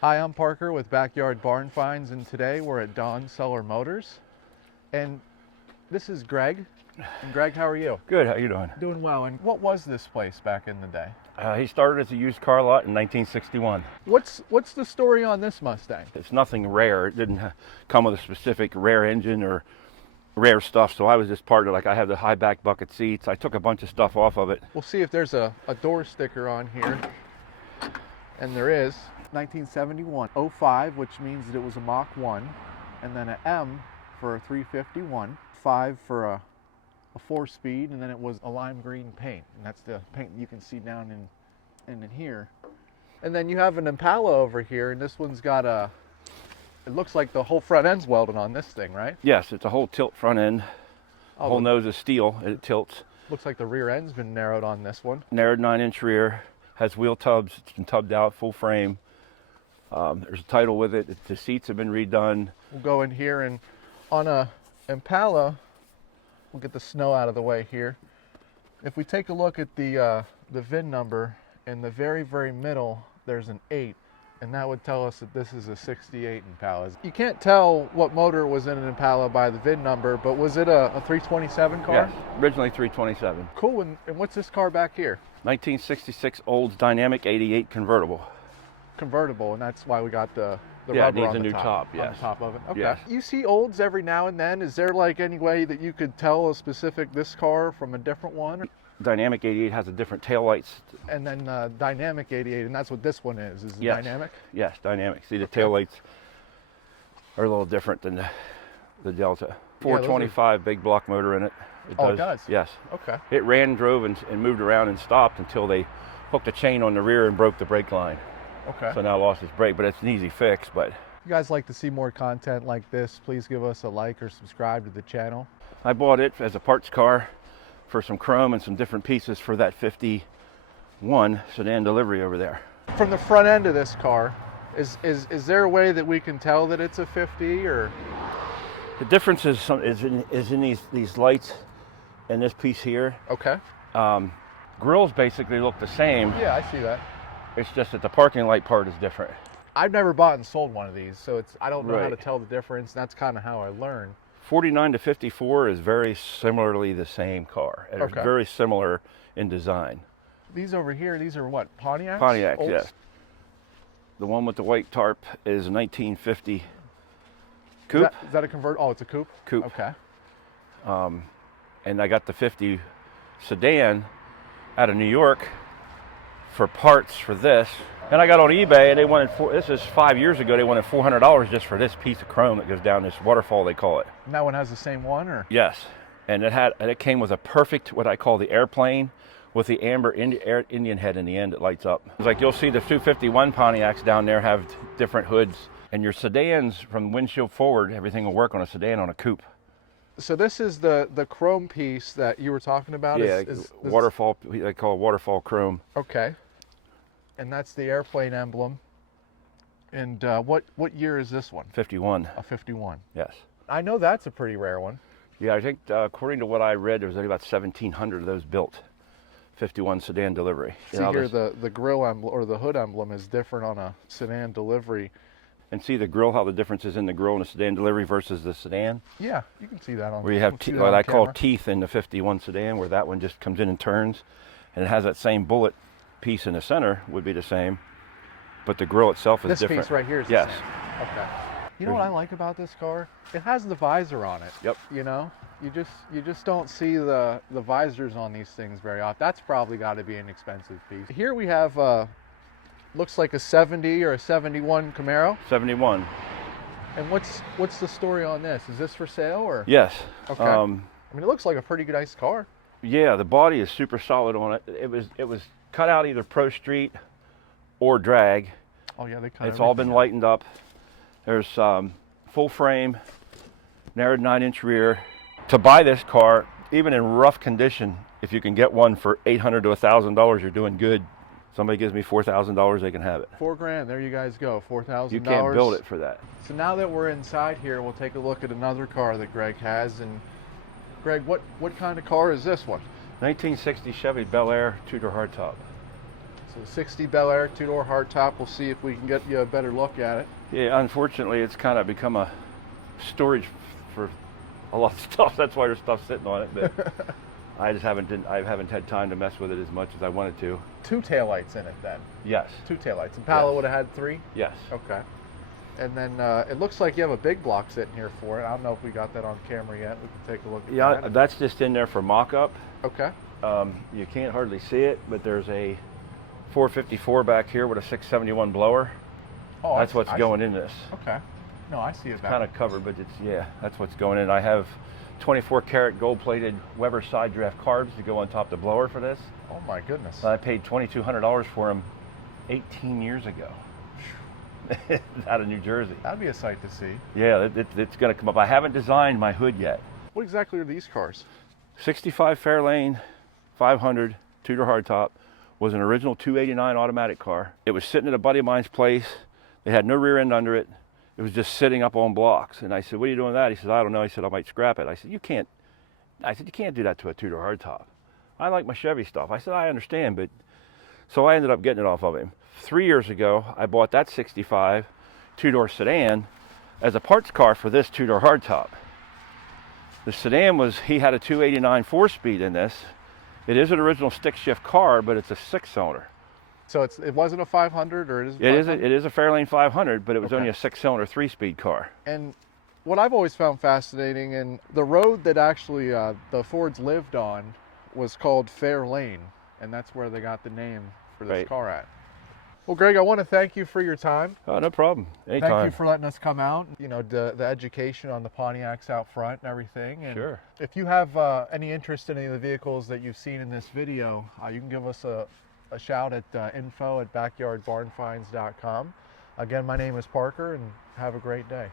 Hi, I'm Parker with Backyard Barn Finds, and today we're at Don Seller Motors. And this is Greg. And Greg, how are you? Good, how you doing? Doing well. And what was this place back in the day? He started as a used car lot in 1961. What's the story on this Mustang? It's nothing rare. It didn't come with a specific rare engine or rare stuff, so I was just part of, like, I have the high back bucket seats. I took a bunch of stuff off of it. We'll see if there's a door sticker on here. And there is. 1971 05, which means that it was a Mach 1, and then an M for a 351, 5 for a 4-speed, and then it was a lime green paint, and that's the paint you can see down in here. And then you have an Impala over here, and this one's got it looks like the whole front end's welded on this thing, right? Yes, it's a whole tilt front end. Oh, whole nose is steel, and it tilts. Looks like the rear end's been narrowed on this one. Narrowed 9-inch rear, has wheel tubs, it's been tubbed out, full frame. There's a title with it. The seats have been redone. We'll go in here, and on a Impala, we'll get the snow out of the way here. If we take a look at the VIN number, in the very, very middle, there's an 8, and that would tell us that this is a 68 Impala. You can't tell what motor was in an Impala by the VIN number, but was it a 327 car? Yes, originally 327. Cool, and what's this car back here? 1966 Olds Dynamic 88 convertible. Convertible, and that's why we got the Yeah, rubber it needs on a the new top, on yes. the top of it. Okay. Yes. You see Olds every now and then. Is there like any way that you could tell a specific this car from a different one? Dynamic 88 has a different tail lights. And then Dynamic 88, and that's what this one is it Yes. Dynamic? Yes, dynamic. See, the tail lights are a little different than the Delta. 425 big block motor in it. It does? Yes. Okay. It ran, drove, and moved around and stopped until they hooked a chain on the rear and broke the brake line. Okay. So now I lost its brake, but it's an easy fix. But If you guys like to see more content like this, please give us a like or subscribe to the channel. I bought it as a parts car for some chrome and some different pieces for that 51 sedan delivery over there. From the front end of this car, is there a way that we can tell that it's a 50 or? The difference is in these lights and this piece here. Okay. Grills basically look the same. Yeah, I see that. It's just that the parking light part is different. I've never bought and sold one of these, so I don't know how Right. to tell the difference. That's kind of how I learn. 49 to 54 is very similarly the same car. And Okay. It's very similar in design. These over here, these are what, Pontiacs? Pontiac, Olds? yes. The one with the white tarp is a 1950 coupe. Is that a convert? Oh, it's a coupe? Coupe. Okay. And I got the 50 sedan out of New York for parts for this. And I got on eBay, and they wanted, this is 5 years ago, they wanted $400 just for this piece of chrome that goes down this waterfall, they call it. And that one has the same one, or? Yes, and it came with a perfect, what I call the airplane, with the amber Indian head in the end that lights up. It's like you'll see the 251 Pontiacs down there have different hoods, and your sedans from windshield forward, everything will work on a sedan on a coupe. So this is the chrome piece that you were talking about? Yeah, waterfall, they call it waterfall chrome. Okay. And that's the airplane emblem. And what year is this one? 51. A 51. Yes. I know that's a pretty rare one. Yeah, I think according to what I read, there was only about 1,700 of those built. 51 sedan delivery. See here, the grill emblem or the hood emblem is different on a sedan delivery. And see the grill, how the difference is in the grill in a sedan delivery versus the sedan? Yeah, you can see that on. Where you have what I call teeth in the 51 sedan, where that one just comes in and turns, and it has that same bullet piece in the center would be the same, but the grill itself is different. This piece right here is yes. the same. Okay. You know what I like about this car? It has the visor on it. Yep. You know, you just don't see the visors on these things very often. That's probably got to be an expensive piece. Here we have looks like a 70 or a 71 Camaro. 71. And what's the story on this? Is this for sale or? Yes. Okay. I mean, it looks like a pretty nice car. Yeah, the body is super solid on it. It was cut out either Pro Street or drag. Oh yeah, they cut. It's all been lightened up. There's full frame, narrowed 9-inch rear. To buy this car, even in rough condition, if you can get one for $800 to $1,000, you're doing good. Somebody gives me $4,000, they can have it. $4,000, there you guys go, $4,000. You can't build it for that. So now that we're inside here, we'll take a look at another car that Greg has. And Greg, what kind of car is this one? 1960 Chevy Bel Air two-door hardtop. So 60 Bel Air, two-door hardtop. We'll see if we can get you a better look at it. Yeah, unfortunately, it's kind of become a storage for a lot of stuff. That's why there's stuff sitting on it. But I haven't had time to mess with it as much as I wanted to. 2 taillights in it then? Yes. 2 taillights. Impala Yes. would have had 3? Yes. Okay. And then it looks like you have a big block sitting here for it. I don't know if we got that on camera yet. We can take a look at Yeah, that. that's just in there for mock-up. Okay. You can't hardly see it, but there's a 454 back here with a 671 blower. Oh, That's what's going in this. Okay. No, I see it back. Kind of covered, but that's what's going in. I have 24 karat gold plated Weber side draft carbs to go on top of the blower for this. Oh my goodness. I paid $2,200 for them 18 years ago out of New Jersey. That'd be a sight to see. Yeah, it's going to come up. I haven't designed my hood yet. What exactly are these cars? 65 Fairlane 500 two-door hardtop was an original 289 automatic car. It was sitting at a buddy of mine's place. They had no rear end under it. It was just sitting up on blocks. And I said, what are you doing with that? He said, I don't know. He said, I might scrap it. I said, you can't do that to a two-door hardtop. I like my Chevy stuff. I said, I understand, but so I ended up getting it off of him. 3 years ago, I bought that 65 two-door sedan as a parts car for this two-door hardtop. The sedan he had a 289 4-speed in this. It is an original stick shift car, but it's a 6-cylinder. So it wasn't a 500, or it is? It is a Fairlane 500, but it was Okay. only a 6-cylinder 3-speed car. And what I've always found fascinating, and the road that actually the Fords lived on was called Fairlane, and that's where they got the name for this Right. car at. Well, Greg, I want to thank you for your time. Oh, no problem. Anytime. Thank you for letting us come out. You know, the education on the Pontiacs out front and everything. And Sure. if you have any interest in any of the vehicles that you've seen in this video, you can give us a shout at info@backyardbarnfinds.com. Again, my name is Parker, and have a great day.